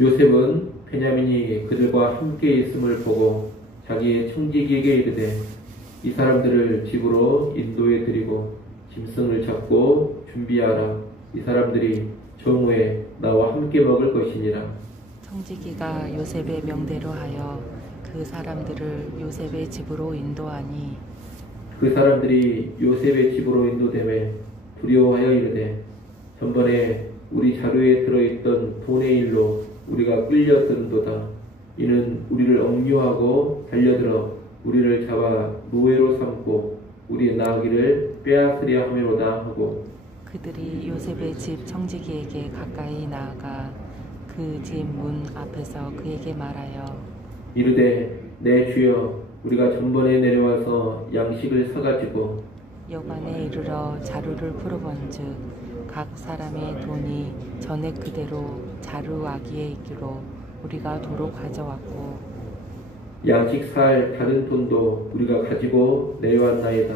요셉은 베냐민이 그들과 함께 있음을 보고 자기의 청지기에게 이르되 이 사람들을 집으로 인도해 드리고 짐승을 잡고 준비하라. 이 사람들이 정오에 나와 함께 먹을 것이니라. 청지기가 요셉의 명대로 하여 그 사람들을 요셉의 집으로 인도하니 그 사람들이 요셉의 집으로 인도되매 두려워하여 이르되 전번에 우리 자루에 들어있던 돈의 일로 우리가 끌려들은도다. 이는 우리를 억류하고 달려들어 우리를 잡아 노예로 삼고 우리의 나귀를 빼앗으려 함이로다 하고 그들이 요셉의 집 청지기에게 가까이 나아가 그 집 문 앞에서 그에게 말하여 이르되 내 주여 우리가 전번에 내려와서 양식을 사가지고 여관에 이르러 자루를 풀어본즉 각 사람의 돈이 전에 그대로 자루 아기에 있기로 우리가 도로 가져왔고 양식 살 다른 돈도 우리가 가지고 내려왔나이다.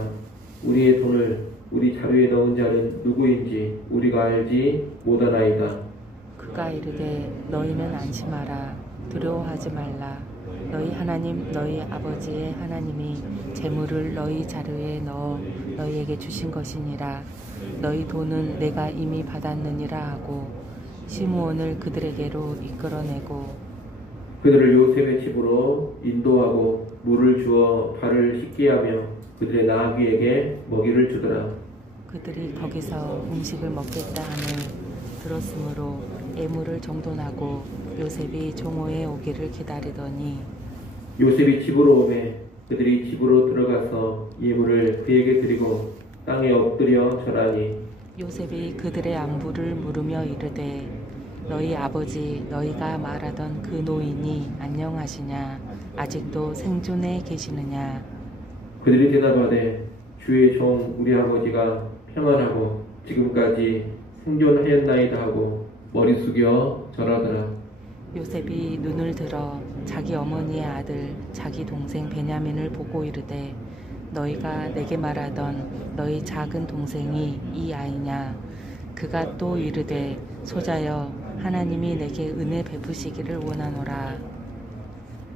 우리의 돈을 우리 자루에 넣은 자는 누구인지 우리가 알지 못하나이다. 그가 이르되 너희는 안심하라. 두려워하지 말라. 너희 하나님 너희 아버지의 하나님이 재물을 너희 자루에 넣어 너희에게 주신 것이니라. 너희 돈은 내가 이미 받았느니라 하고 시므온을 그들에게로 이끌어내고 그들을 요셉의 집으로 인도하고 물을 주어 발을 씻게 하며 그들의 나귀에게 먹이를 주더라. 그들이 거기서 음식을 먹겠다 함을 들었으므로 예물을 정돈하고 요셉이 종호에 오기를 기다리더니 요셉이 집으로 오매 그들이 집으로 들어가서 예물을 그에게 드리고 땅에 엎드려 절하니 요셉이 그들의 안부를 물으며 이르되 너희 아버지 너희가 말하던 그 노인이 안녕하시냐 아직도 생존해 계시느냐. 그들이 대답하되 주의 종 우리 아버지가 평안하고 지금까지 생존하였나이다 하고 머리 숙여 절하더라. 요셉이 눈을 들어 자기 어머니의 아들 자기 동생 베냐민을 보고 이르되 너희가 내게 말하던 너희 작은 동생이 이 아이냐. 그가 또 이르되 소자여 하나님이 내게 은혜 베푸시기를 원하노라.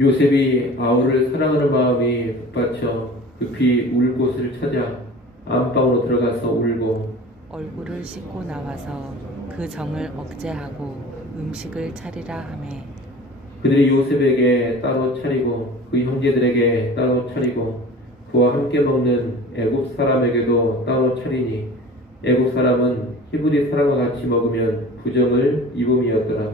요셉이 아우를 사랑하는 마음이 북받쳐 급히 울 곳을 찾아 안방으로 들어가서 울고 얼굴을 씻고 나와서 그 정을 억제하고 음식을 차리라 하매 그들이 요셉에게 따로 차리고 그 형제들에게 따로 차리고 그와 함께 먹는 애굽 사람에게도 따로 차리니 애굽 사람은 히브리 사람과 같이 먹으면 부정을 입음이었더라.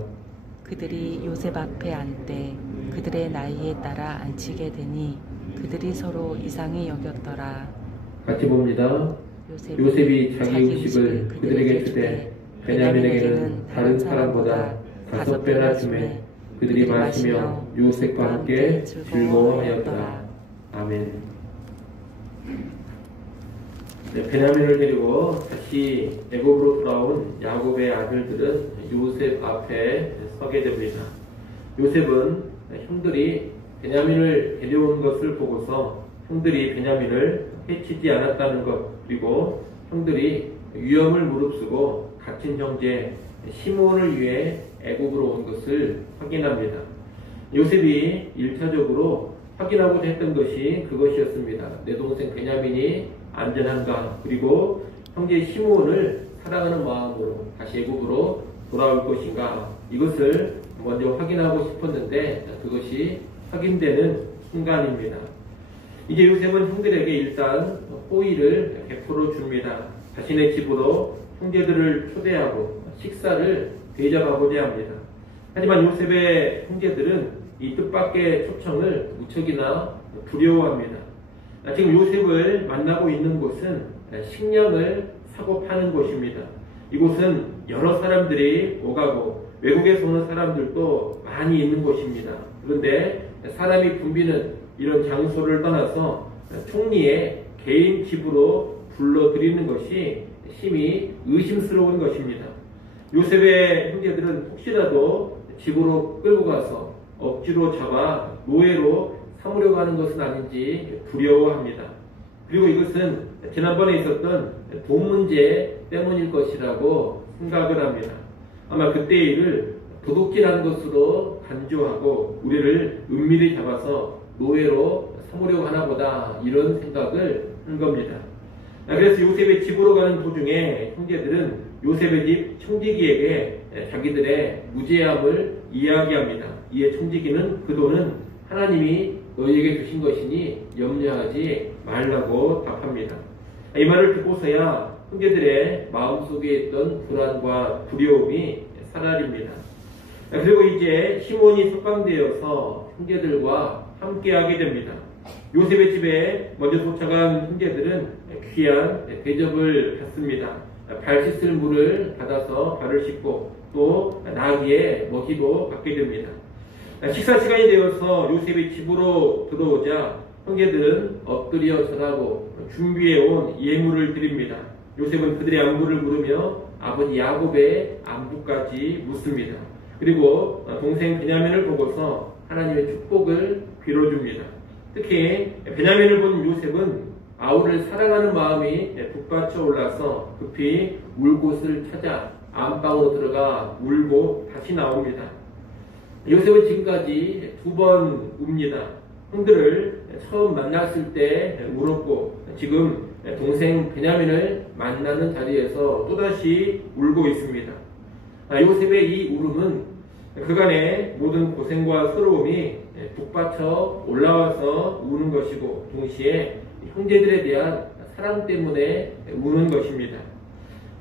그들이 요셉 앞에 앉되 그들의 나이에 따라 앉히게 되니 그들이 서로 이상히 여겼더라. 같이 봅니다. 요셉이 자기 음식을 그들에게 주되 베냐민에게는 다른 사람보다 5배나 주매 그들이 마시며 요셉과 함께 즐거워하였더라. 아멘. 네, 베냐민을 데리고 다시 애굽으로 돌아온 야곱의 아들들은 요셉 앞에 서게 됩니다. 요셉은 형들이 베냐민을 데려온 것을 보고서 형들이 베냐민을 해치지 않았다는 것 그리고 형들이 위험을 무릅쓰고 갇힌 형제 시므온을 위해 애굽으로 온 것을 확인합니다. 요셉이 1차적으로 확인하고자 했던 것이 그것이었습니다. 내 동생 베냐민이 안전한가 그리고 형제 시므온을 사랑하는 마음으로 다시 애굽으로 돌아올 것인가 이것을 먼저 확인하고 싶었는데 그것이 확인되는 순간입니다. 이제 요셉은 형들에게 일단 호의를 베풀어 줍니다. 자신의 집으로 형제들을 초대하고 식사를 대접하고자 합니다. 하지만 요셉의 형제들은 이 뜻밖의 초청을 무척이나 두려워합니다. 지금 요셉을 만나고 있는 곳은 식량을 사고 파는 곳입니다. 이곳은 여러 사람들이 오가고 외국에서 오는 사람들도 많이 있는 곳입니다. 그런데 사람이 붐비는 이런 장소를 떠나서 총리의 개인 집으로 불러들이는 것이 심히 의심스러운 것입니다. 요셉의 형제들은 혹시라도 집으로 끌고 가서 억지로 잡아 노예로 삼으려고 하는 것은 아닌지 두려워합니다. 그리고 이것은 지난번에 있었던 돈 문제 때문일 것이라고 생각을 합니다. 아마 그때의 일을 도둑질하는 것으로 간주하고 우리를 은밀히 잡아서 노예로 삼으려고 하나보다 이런 생각을 한 겁니다. 그래서 요셉의 집으로 가는 도중에 형제들은 요셉의 집 청지기에게 자기들의 무죄함을 이야기합니다. 이에 청지기는 그 돈은 하나님이 너희에게 주신 것이니 염려하지 말라고 답합니다. 이 말을 듣고서야 형제들의 마음속에 있던 불안과 두려움이 사라집니다. 그리고 이제 시몬이 석방되어서 형제들과 함께하게 됩니다. 요셉의 집에 먼저 도착한 형제들은 귀한 대접을 받습니다. 발 씻을 물을 받아서 발을 씻고 또 나귀의 먹이도 받게 됩니다. 식사 시간이 되어서 요셉이 집으로 들어오자 형제들은 엎드려 절하고 준비해온 예물을 드립니다. 요셉은 그들의 안부를 물으며 아버지 야곱의 안부까지 묻습니다. 그리고 동생 베냐민을 보고서 하나님의 축복을 빌어줍니다. 특히 베냐민을 본 요셉은 아우를 사랑하는 마음이 북받쳐 올라서 급히 울 곳을 찾아 안방으로 들어가 울고 다시 나옵니다. 요셉은 지금까지 2번 웁니다. 형들을 처음 만났을 때 울었고 지금 동생 베냐민을 만나는 자리에서 또다시 울고 있습니다. 요셉의 이 울음은 그간의 모든 고생과 서러움이 북받쳐 올라와서 우는 것이고 동시에 형제들에 대한 사랑 때문에 우는 것입니다.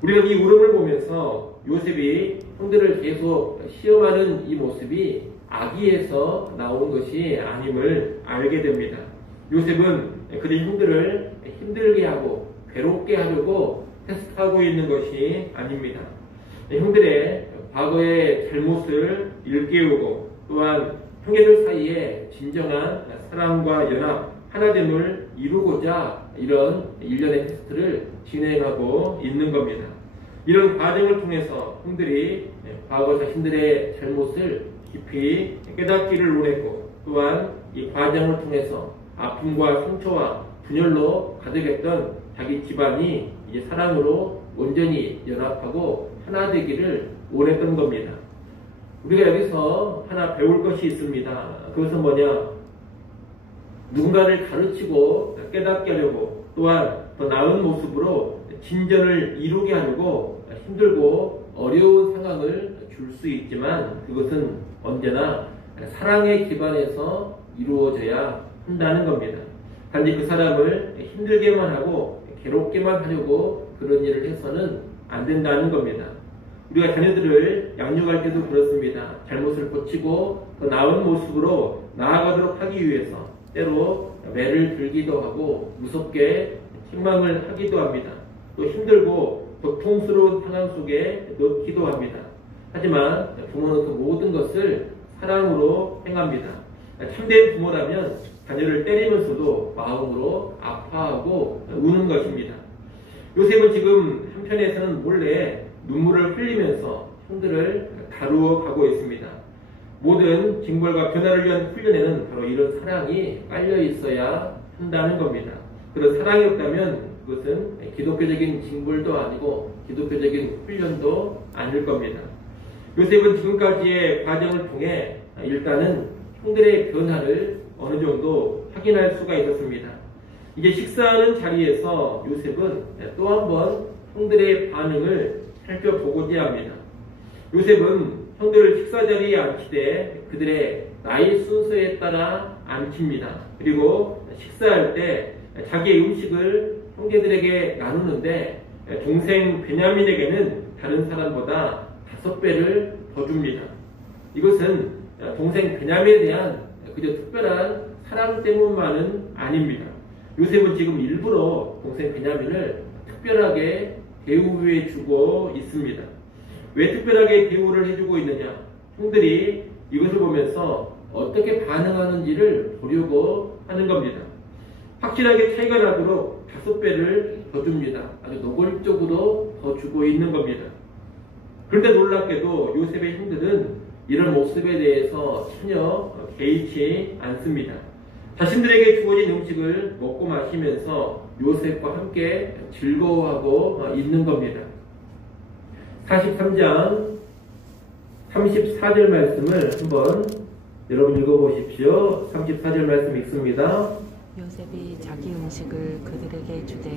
우리는 이 울음을 보면서 요셉이 형들을 계속 시험하는 이 모습이 악의에서 나온 것이 아님을 알게 됩니다. 요셉은 그의 형들을 힘들게 하고 괴롭게 하려고 테스트하고 있는 것이 아닙니다. 형들의 과거의 잘못을 일깨우고 또한 형제들 사이에 진정한 사랑과 연합, 하나됨을 이루고자 이런 일련의 테스트를 진행하고 있는 겁니다. 이런 과정을 통해서 형들이 과거 자신들의 잘못을 깊이 깨닫기를 원했고 또한 이 과정을 통해서 아픔과 상처와 분열로 가득했던 자기 집안이 이제 사랑으로 온전히 연합하고 하나 되기를 원했던 겁니다. 우리가 여기서 하나 배울 것이 있습니다. 그것은 뭐냐? 누군가를 가르치고 깨닫게 하려고 또한 더 나은 모습으로 진전을 이루게 하려고 힘들고 어려운 상황을 줄 수 있지만 그것은 언제나 사랑의 기반에서 이루어져야 한다는 겁니다. 단지 그 사람을 힘들게만 하고 괴롭게만 하려고 그런 일을 해서는 안 된다는 겁니다. 우리가 자녀들을 양육할 때도 그렇습니다. 잘못을 고치고 더 나은 모습으로 나아가도록 하기 위해서 때로 매를 들기도 하고 무섭게 책망을 하기도 합니다. 또 힘들고 고통스러운 상황 속에 넣기도 합니다. 하지만 부모는 그 모든 것을 사랑으로 행합니다. 참된 부모라면 자녀를 때리면서도 마음으로 아파하고 우는 것입니다. 요셉은 지금 한편에서는 몰래 눈물을 흘리면서 형들을 다루어 가고 있습니다. 모든 징벌과 변화를 위한 훈련에는 바로 이런 사랑이 깔려 있어야 한다는 겁니다. 그런 사랑이 없다면 그것은 기독교적인 징벌도 아니고 기독교적인 훈련도 아닐 겁니다. 요셉은 지금까지의 과정을 통해 일단은 형들의 변화를 어느 정도 확인할 수가 있었습니다. 이제 식사하는 자리에서 요셉은 또 한 번 형들의 반응을 살펴보고자 합니다. 요셉은 형들을 식사 자리에 앉히되 그들의 나이 순서에 따라 앉힙니다. 그리고 식사할 때 자기의 음식을 형제들에게 나누는데 동생 베냐민에게는 다른 사람보다 5배를 더 줍니다. 이것은 동생 베냐민에 대한 그저 특별한 사랑 때문만은 아닙니다. 요셉은 지금 일부러 동생 베냐민을 특별하게 대우해 주고 있습니다. 왜 특별하게 대우를 해주고 있느냐? 형들이 이것을 보면서 어떻게 반응하는지를 보려고 하는 겁니다. 확실하게 차이가 나도록 5배를 더 줍니다. 아주 노골적으로 더 주고 있는 겁니다. 그런데 놀랍게도 요셉의 형들은 이런 모습에 대해서 전혀 개의치 않습니다. 자신들에게 주어진 음식을 먹고 마시면서 요셉과 함께 즐거워하고 있는 겁니다. 43장 34절 말씀을 한번 여러분 읽어보십시오. 34절 말씀 읽습니다. 요셉이 자기 음식을 그들에게 주되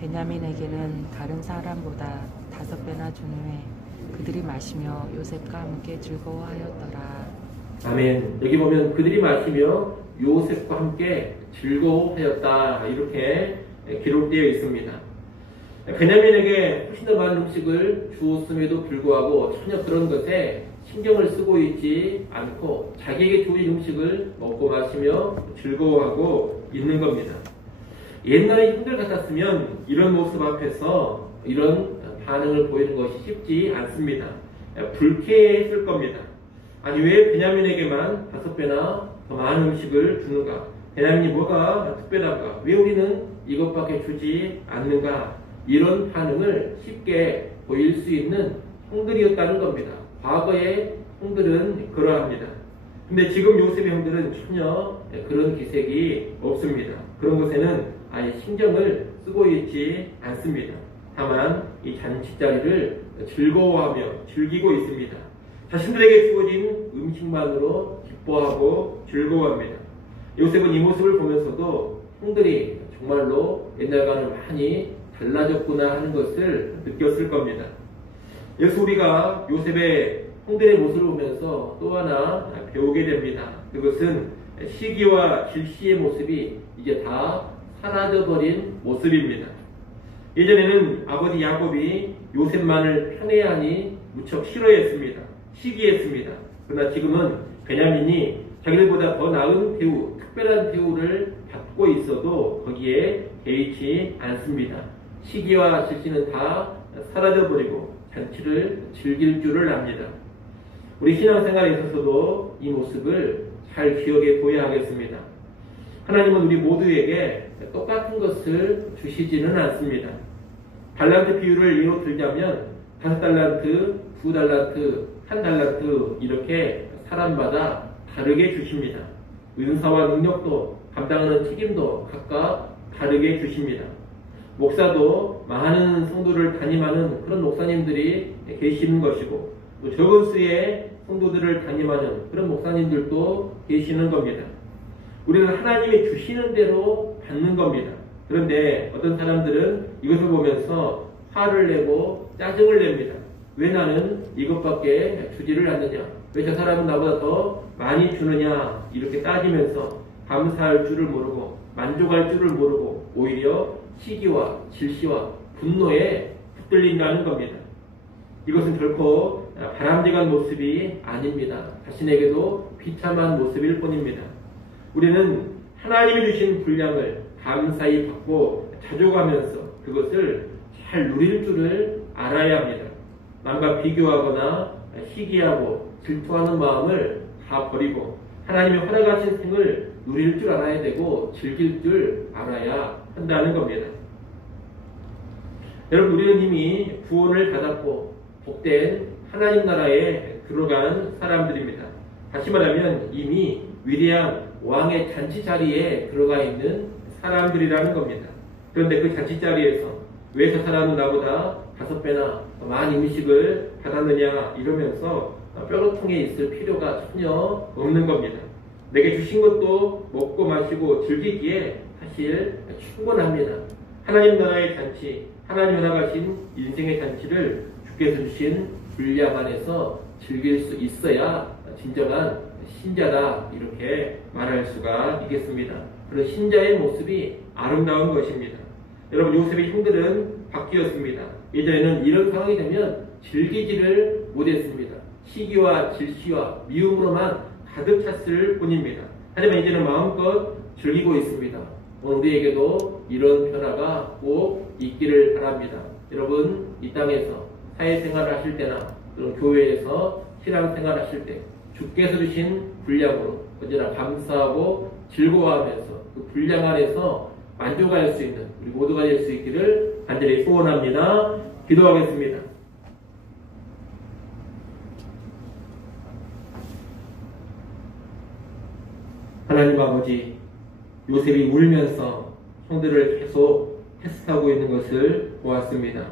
베냐민에게는 다른 사람보다 5배나 준 후에 그들이 마시며 요셉과 함께 즐거워하였더라. 아멘. 여기 보면 그들이 마시며 요셉과 함께 즐거워하였다 이렇게 기록되어 있습니다. 베냐민에게 훨씬 더 많은 음식을 주었음에도 불구하고 전혀 그런 것에 신경을 쓰고 있지 않고 자기에게 주어진 음식을 먹고 마시며 즐거워하고 있는 겁니다. 옛날에 형들 같았으면 이런 모습 앞에서 이런 반응을 보이는 것이 쉽지 않습니다. 불쾌했을 겁니다. 아니 왜 베냐민에게만 5배나 더 많은 음식을 주는가? 베냐민이 뭐가 특별한가? 왜 우리는 이것밖에 주지 않는가? 이런 반응을 쉽게 보일 수 있는 형들이었다는 겁니다. 과거의 형들은 그러합니다. 근데 지금 요셉의 형들은 전혀 그런 기색이 없습니다. 그런 것에는 아예 신경을 쓰고 있지 않습니다. 다만 이 잔치자리를 즐거워하며 즐기고 있습니다. 자신들에게 주어진 음식만으로 기뻐하고 즐거워합니다. 요셉은 이 모습을 보면서도 형들이 정말로 옛날과는 많이 달라졌구나 하는 것을 느꼈을 겁니다. 여기서 우리가 요셉의 형들의 모습을 보면서 또 하나 배우게 됩니다. 그것은 시기와 질시의 모습이 이제 다 사라져버린 모습입니다. 예전에는 아버지 야곱이 요셉만을 편애하니 무척 싫어했습니다. 시기했습니다. 그러나 지금은 베냐민이 자기들보다 더 나은 대우, 특별한 대우를 받고 있어도 거기에 개의치 않습니다. 시기와 질시는 다 사라져버리고 잔치를 즐길 줄을 압니다. 우리 신앙생활에 있어서도 이 모습을 잘 기억해 둬야 하겠습니다. 하나님은 우리 모두에게 똑같은 것을 주시지는 않습니다. 달란트 비유를 예로 들자면 5달란트, 2달란트, 1달란트 이렇게 사람마다 다르게 주십니다. 은사와 능력도 감당하는 책임도 각각 다르게 주십니다. 목사도 많은 성도를 담임하는 그런 목사님들이 계시는 것이고 또 적은 수의 성도들을 담임하는 그런 목사님들도 계시는 겁니다. 우리는 하나님이 주시는 대로 받는 겁니다. 그런데 어떤 사람들은 이것을 보면서 화를 내고 짜증을 냅니다. 왜 나는 이것밖에 주지를 않느냐? 왜 저 사람은 나보다 더 많이 주느냐? 이렇게 따지면서 감사할 줄을 모르고 만족할 줄을 모르고 오히려 시기와 질시와 분노에 붙들린다는 겁니다. 이것은 결코 바람직한 모습이 아닙니다. 자신에게도 비참한 모습일 뿐입니다. 우리는 하나님이 주신 분량을 감사히 받고 자족하면서 그것을 잘 누릴 줄을 알아야 합니다. 남과 비교하거나 시기하고 질투하는 마음을 다 버리고 하나님이 허락하신 생을 누릴 줄 알아야 되고 즐길 줄 알아야 한다는 겁니다. 여러분 우리는 이미 구원을 받았고 복된 하나님 나라에 들어간 사람들입니다. 다시 말하면 이미 위대한 왕의 잔치 자리에 들어가 있는 사람들이라는 겁니다. 그런데 그 잔치 자리에서 왜 저 사람은 나보다 5배나 많은 음식을 받았느냐 이러면서 뼈로통에 있을 필요가 전혀 없는 겁니다. 내게 주신 것도 먹고 마시고 즐기기에 사실 충분합니다. 하나님 나라의 잔치, 하나님 허락하신 인생의 잔치를 주께서 주신 분량 안에서 즐길 수 있어야 진정한 신자다 이렇게 말할 수가 있겠습니다. 그런 신자의 모습이 아름다운 것입니다. 여러분 요셉의 형들은 바뀌었습니다. 예전에는 이런 상황이 되면 즐기지를 못했습니다. 시기와 질시와 미움으로만 가득 찼을 뿐입니다. 하지만 이제는 마음껏 즐기고 있습니다. 오늘 우리에게도 이런 변화가 꼭 있기를 바랍니다. 여러분 이 땅에서 사회생활을 하실 때나 또는 교회에서 신앙생활을 하실 때 주께서 주신 분량으로 언제나 감사하고 즐거워하면서 그 분량 안에서 만족할 수 있는 우리 모두가 될 수 있기를 간절히 소원합니다. 기도하겠습니다. 하나님 아버지, 요셉이 울면서 형들을 계속 테스트하고 있는 것을 보았습니다.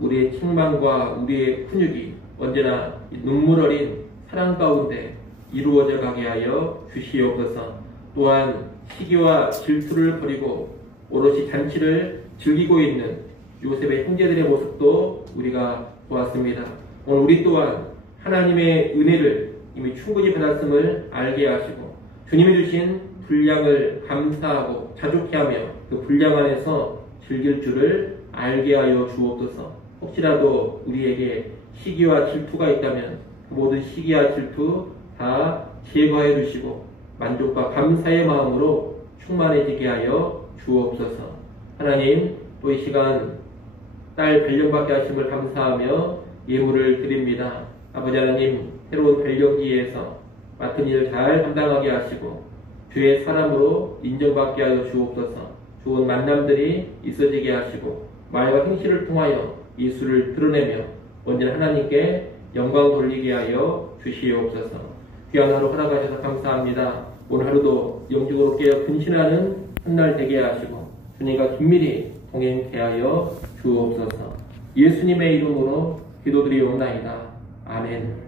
우리의 책망과 우리의 훈육이 언제나 눈물 어린 사랑 가운데 이루어져 가게 하여 주시옵소서. 또한 시기와 질투를 버리고 오롯이 잔치를 즐기고 있는 요셉의 형제들의 모습도 우리가 보았습니다. 오늘 우리 또한 하나님의 은혜를 이미 충분히 받았음을 알게 하시고 주님이 주신 분량을 감사하고 자족해 하며 그 분량 안에서 즐길 줄을 알게 하여 주옵소서. 혹시라도 우리에게 시기와 질투가 있다면 그 모든 시기와 질투 다 제거해 주시고 만족과 감사의 마음으로 충만해지게 하여 주옵소서. 하나님, 또 이 시간 딸 발령받게 하심을 감사하며 예물을 드립니다. 아버지 하나님, 새로운 발령기에서 맡은 일 잘 감당하게 하시고 주의 사람으로 인정받게 하여 주옵소서. 좋은 만남들이 있어지게 하시고 말과 행실을 통하여 예수를 드러내며 언제나 하나님께 영광 돌리게 하여 주시옵소서. 귀한 하루 허락하셔서 감사합니다. 오늘 하루도 영적으로 깨어 근신하는 훗날 되게 하시고 주님과 긴밀히 동행케 하여 주옵소서. 예수님의 이름으로 기도드리옵나이다. 아멘.